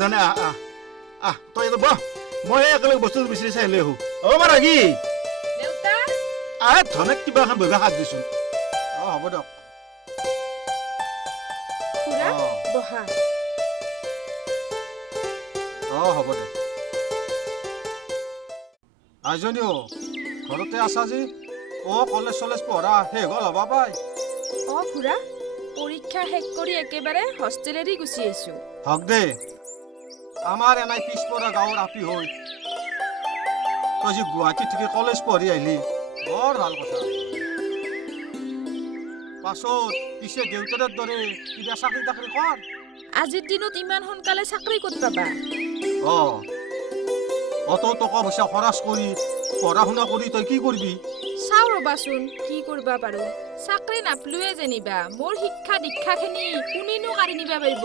ধনে তই এইটো বহ মই একেলগে বস্তু বিচাৰি চাই লৈ আহো মাৰা কি ধনে কিবা এখন বহিবা হাত দিছোন হ'ব দিয়ক হ'ব দে আইজনী ঘৰতে আছা যি কলেজ চলেজ পঢ়া শেষ হ'ল হ'বা পাই খুৰা পৰীক্ষা শেষ কৰি একেবাৰে হোষ্টেলেৰি গুচি আহিছো হক দে আমাৰ এনাই পিছপৰা গাঁৱৰ আপি হৈ তই যি গুৱাহাটী থেকে কলেজ পঢ়ি আহিলি বৰ ভাল কথা পাছত পিছে দেউতাৰ দৰে কিবা চাকৰি তাকৰি কৰ আজিৰ দিনত ইমান সোনকালে চাকৰি ক'ত পাবা অত টকা পইচা খৰচ কৰি পঢ়া শুনা কৰি তই কি কৰিবি চাও ৰবাচোন কি কৰিবা পাৰো চাকৰি নাপলুৱে যেনিবা মোৰ শিক্ষা দীক্ষাখিনি কোনেনো কাঢ়ি নিবা পাৰিব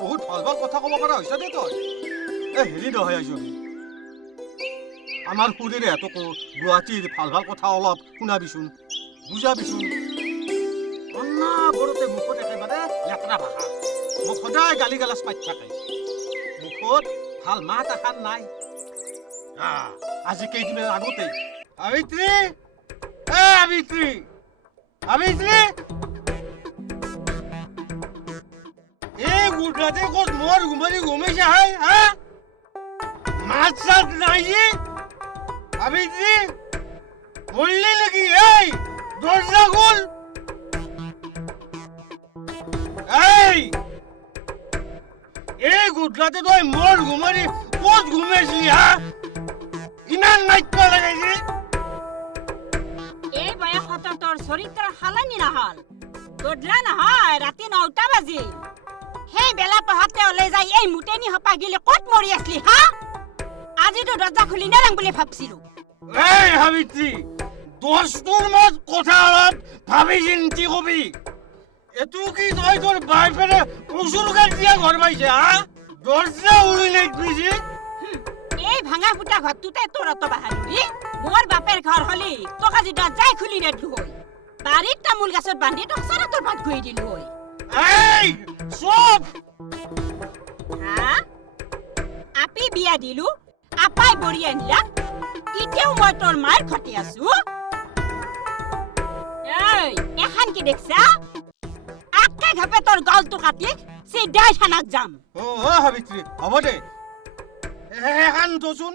বহুত ভাল ভাল কথা ক'ব পৰা হৈছে দে তই হেৰি নহয় এজনী আমাৰ খুৰীৰে এহেঁতকো গুৱাহাটীৰ ভাল ভাল কথা অলপ শুনাবিচোন বুজাবিচোন অন্নাবৰতে মুখত একেবাৰে লেতেৰা ভাষা মোক সদায় গালি গালাজ পাই থাকে মুখত ভাল মাত এখান নাই আজি কেইদিনৰ আগতে আবিত্ৰী আবিত্ৰী আবিত্ৰী এই গুড়াতে ক'ত মোৰ ঘুমাৰি ঘুমাইছে হা মাছ চাছ নাই যে আবিত্ৰী মৰিলি নেকি এই দৰ্জা খোল এই গুড়াতে তই মোৰ ঘুমাৰি ক'ত ঘুমাইছিলি হা ইমান মাইক লাগাইছে এই বয়সত তোৰ চৰিত্ৰ সলনি নহল গধূলা নহয় ৰাতি 9টা বাজি সেই বেলা পহতে ওলাই যাই এই মুটেনি হপা গিলে ক'ত মৰি আছলি হা আজিতো দৰ্জা খুলি নেৰাং বুলি ভাবছিলো এই হাবিত্ৰী দোস্তৰ মত কথা অলপ ভাবি চিন্তি কবি এটো কি তই তোৰ বাইফেৰে উচুৰকে দিয়া ঘৰ পাইছে হা দৰ্জা উলি নেকি এই ভাঙা ফুটা ঘৰটোতে তোৰ অত বাহাদুৰি মোৰ বাপেৰ ঘৰ হলি তোক আজি দৰ্জাই খুলি নেদলো হৈ বাৰীত তামোল গাছত বান্ধি তোক সাৰা তোৰ ভাত খুৱাই দিলো হৈ এই চুপ হা আপি বিয়া দিলো আপাই বৰি আনিলা ইতিয়াও মই তোৰ মাৰ খটি আছো এই এখন কি দেখছা আক্কে ঘাপে তোৰ গলটো কাটি চিধাই থানাত যাম হাবিত্ৰী হ'ব দে এখন তোচোন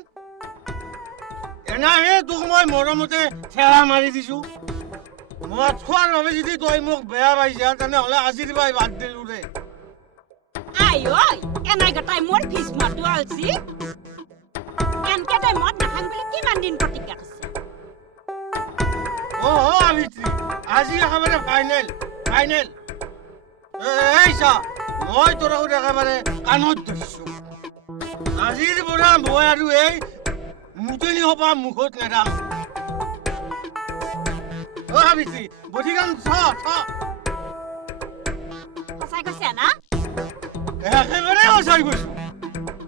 এনাহে তোক মই মৰমতে ঠেলা মাৰি দিছো মদ খোৱাৰ বাবে যদি তই মোক বেয়া পাইছা তেনেহ'লে আজিৰ পৰাই বাদ দিলো দে আই ঐ এনাই গটাই মোৰ ফিজ মাতো আলছি এনকে তই মদ নাখাং বুলি কিমান দিন প্ৰতিজ্ঞা কৰিছে হাবিত্ৰী আজি একেবাৰে ফাইনেল এই চা মই তোৰ একেবাৰে কাণত ধৰিছো আজিৰ পৰা মই আৰু এই মুটনি হবা মুখত নেদাম হাবিত্ৰী বডিগান সঁচাই কৈছে না একেবাৰে সঁচাই কৈছো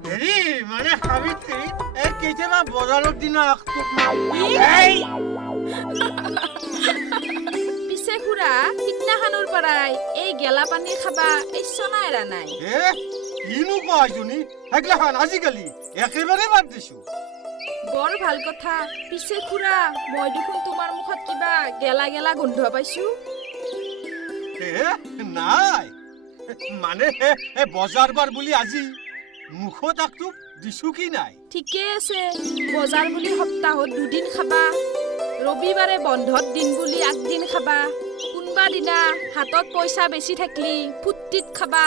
হেৰি মানে হাবিত্ৰী এই কেতিয়াবা বজাৰৰ দিনা পিছে খুৰা সিদিনাখনৰ পৰাই এই গেলা পানী খাবা ইচ্ছা নাই এৰা নাই কিনো কোৱা জনী সেইগিলাখান আজিকালি একেবাৰে বাদ দিছো বৰ ভাল কথা পিছে খুৰা মই দেখোন তোমাৰ মুখত কিবা গেলা গেলা গোন্ধ পাইছো নাই মানে বজাৰ বাৰ বুলি আজি মুখত আকটো দিছো কি নাই ঠিকে আছে বজাৰ বুলি সপ্তাহত 2 দিন খাবা ৰবিবাৰে বন্ধত দিন বুলি একদিন খাবা কোনবা দিনা হাতত পইচা বেছি থাকলি ফুটটিত খাবা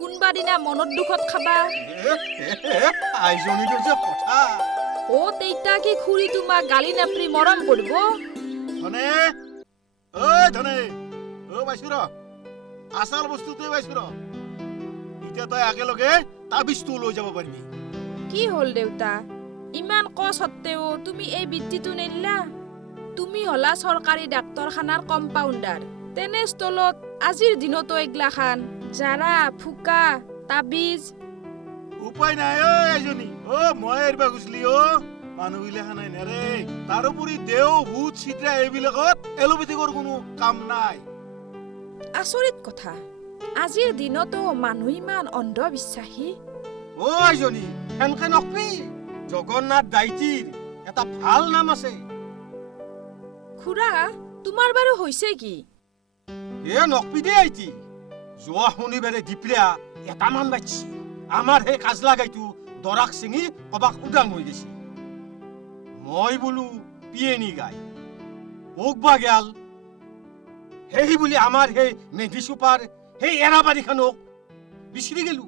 কোনবা দিনা মনত দুখত খাবা আইজনীৰ যে কথা তেইতা কি খুৰী তোমাক গালি নাপৰি মৰম কৰিব ধনে ধনে পাইছো ৰ আচল বস্তুটোৱে পাইছো ৰ এতিয়া তই একেলগে তাবিজটো লৈ যাব পাৰিবি কি হ'ল দেউতা ইমান ক সত্ত্বেও তুমি এই বৃত্তিটো নেলা তুমি হলা চৰকাৰী ডাক্তৰখানাৰ কম্পাউণ্ডাৰ তেনে স্থলত আজিৰ দিনতো এগলাখান জাৰা ফুকা তাবিজ উপায় নাই এজনী মই এৰিবা খুজিলি মানুহবিলাখানে নেৰে তাৰোপৰি দেও ভূত চিত্ৰা এইবিলাকত এলোপেথিকৰ কোনো কাম নাই আচৰিত কথা আজিৰ দিনতো মানুহ ইমান অন্ধবিশ্বাসী। অ আইজনী সেনকে নকবি। জগন্নাথ দাইটিৰ এটা ভাল নাম আছে। খুৰা তোমাৰ বাৰু হৈছে কি? এ নকবি দে আইটি। যোৱা শনিবাৰে দিপৰীয়া এটামান বাজছি। আমাৰ সেই কাজলা গাইটো দৰাক ছিঙি কবাক উদাং হৈ গৈছে। মই বোলো পিয়েনি গাই ওকবা গেল। সেই বুলি আমাৰ সেই মেধি চুপাৰ সেই এৰাবাৰীখনক বিচৰি গেলো।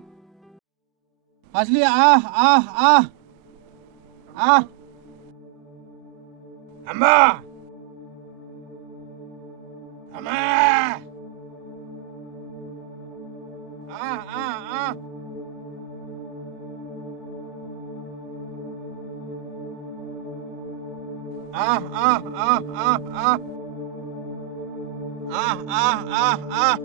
পাজলি আহ আহ আহ আহ আমা আমা আহ আহ আহ আহ আহ আহ আহ আহ আহ আহ আহ আহ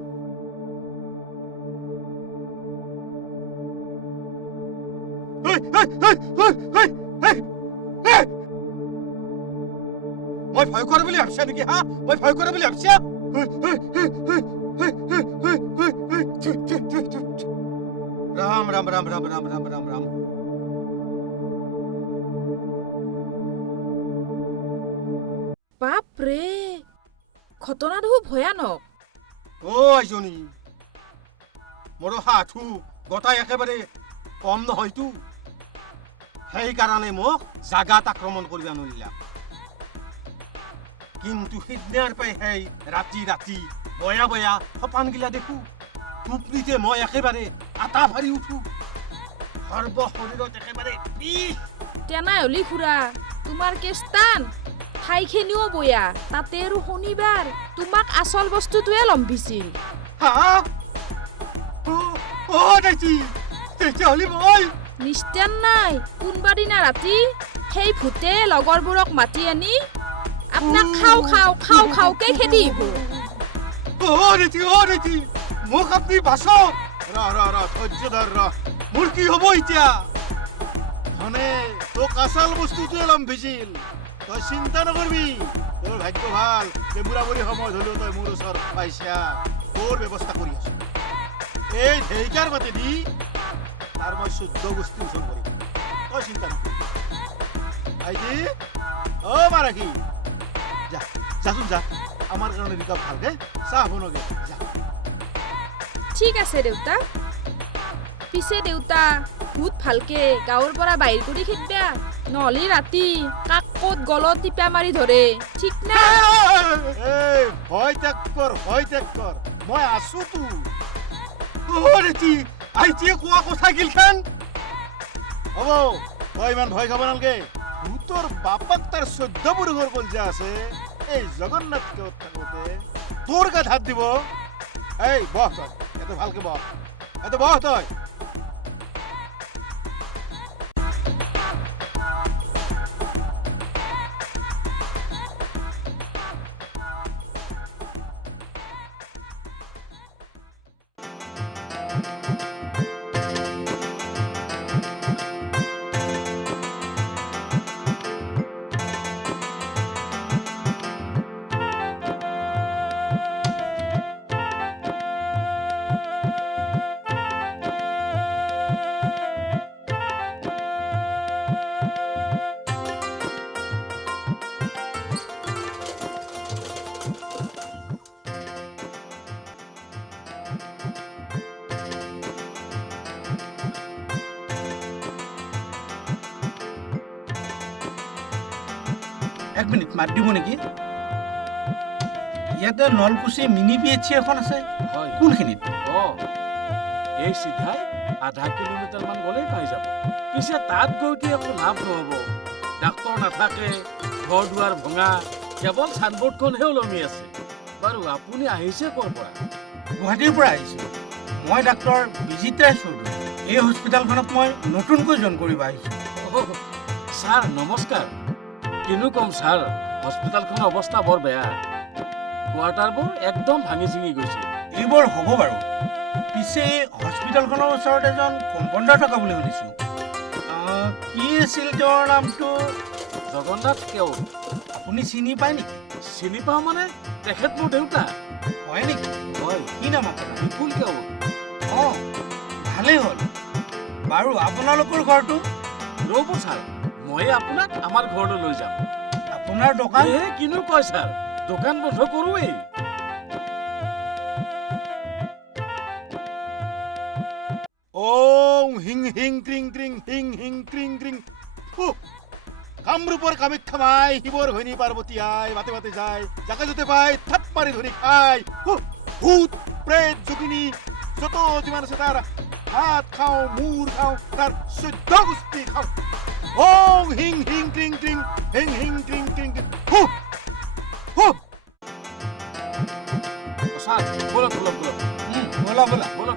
মই ভয় কৰে বুলি ভাবছা নেকি? হা মই ভয় কৰে বুলি ভাবছা? ৰাম ৰাম ৰাম ৰাম ৰাম ৰাম ৰাম ৰাম। বাপৰে ঘটনাটো খুব ভয়ানক। অ আইজনী মোৰ হাতু গোটাই একেবাৰে কম নহয়তো। সেইকাৰণে মোক জাগাত আক্ৰমণ কৰিব নোৱাৰিলা। কিন্তু সিদিনাৰ পাই সেই ৰাতি ৰাতি বয়া বয়া সপানগিলা দেখো। টোপনিতে মই একেবাৰে আটা ফাৰি উঠো। সৰ্ব শৰীৰত একেবাৰে বিষ। তেনেহ'লে খুৰা তোমাৰ কেষ্টান ঠাইখিনিও বয়া, তাতে আৰু শনিবাৰ তোমাক আচল বস্তুটোৱে লম্ভিছিল। হা অ দাইটি তেতিয়াহ'লে মই নিষ্টেন নাই কোনবা দিনা ৰাতি সেই ভূতে লগৰবোৰক মাতি আনি আপোনাক খাও খাও খাও খাওকে খেদি আহিব। অ দাইটি মোক আপুনি বাচক। ধৈৰ্য ধৰ ৰ। মোৰ কি হ'ব এতিয়া? ধনে তোক আচল বস্তুটোৱে লম্ভিছিল। তই চিন্তা নকৰবি। তোৰ ভাগ্য ভাল যে বুঢ়া-বুঢ়ী সময়ত হ'লেও তই মোৰ ওচৰত পাইছা। তোৰ ব্যৱস্থা কৰি আছো। এই ঢেইকাৰ মাতে দি তাৰ মই 14 গোষ্ঠী ওচৰ কৰিম। তই চিন্তা নকৰবি। আইজি অ মাৰাকি যা যাচোন যা। আমাৰ কাৰণে ৰিকাপ ভালকে চাহ বনগে যা। ঠিক আছে দেউতা। পিছে দেউতা ভূত ভালকে গাঁৱৰ পৰা বাহিৰ কৰি খেদা, নহ'লে ৰাতি কাক ক'ত গলত টিপা মাৰি ধৰে ঠিক নাই। এই ভয় ত্যাগ কৰ, ভয় ত্যাগ কৰ। মই আছোতো। অ দাইটি আইটিয়ে কোৱা কথা গিলখান হ'ব তই ইমান ভয় খাব নালাগে। ভূতৰ বাপাক তাৰ 14 পুৰুষৰ কলজা আছে। এই জগন্নাথকে থাকোতে তোৰ গাত হাত দিব। এই বহ তই এত ভালকে বহ। এত বহ তই। এক মিনিট মাত দিব নেকি? ইয়াতে নলকুচি মিনি PHC এখন আছে। হয় কোনখিনিত? এই চিধাই আধা কিলোমিটাৰ মান গ'লেই পাই যাব। পিছে তাত গৈ কি একো লাভ নহ'ব। ডাক্তৰ নাথাকে, ঘৰ দুৱাৰ ভঙা, কেৱল চাইনবৰ্ডখনহে ওলমি আছে। বাৰু আপুনি আহিছে ক'ৰ পৰা? গুৱাহাটীৰ পৰা আহিছোঁ। মই ডাক্তৰ বিজিতা চৌধুৰী। এই হস্পিটেলখনত মই নতুনকৈ জইন কৰিব আহিছোঁ। ছাৰ নমস্কাৰ। কিনো ক'ম ছাৰ, হস্পিটেলখনৰ অৱস্থা বৰ বেয়া। কোৱাৰ্টাৰবোৰ একদম ভাঙি চিঙি গৈছে। এইবোৰ হ'ব বাৰু। পিছে হস্পিটেলখনৰ ওচৰত এজন কম্পাউণ্ডাৰ থকা বুলি শুনিছোঁ। কি আছিল তেওঁৰ নামটো? জগন্নাথ কেওট। আপুনি চিনি পায় নেকি? চিনি পাওঁ মানে তেখেত মোৰ দেউতা। হয় নেকি? হয় কি নাম আপোনাৰ বিপুল কেওট অঁ ভালেই হ'ল বাৰু আপোনালোকৰ ঘৰটো ৰ'ব ছাৰ ময়ে আপোনাক আমাৰ ঘৰলৈ লৈ যাম আপোনাৰ দোকান কিনো কয় ছাৰ দোকান বন্ধ কৰোৱেই ওং হিং হিং ক্ৰিং ক্ৰিং হিং হিং ক্ৰিং ক্ৰিং হু কামৰূপৰ কামাখ্যা মাই শিৱৰ ঘৈণী পাৰ্বতী আই বাটে বাটে যায় যাকে যতে পাই থাপ মাৰি ধৰি খাই হু ভূত প্ৰেত যোগিনী যত যিমান আছে তাৰ হাত খাওঁ মূৰ খাওঁ তাৰ 14 গোষ্ঠী খাওঁ ওং হিং হিং ক্ৰিং ক্ৰিং হিং হিং ক্ৰিং ক্ৰিং হু হু ছাৰ বলক বলক বলক ব'লা ব'লা বলক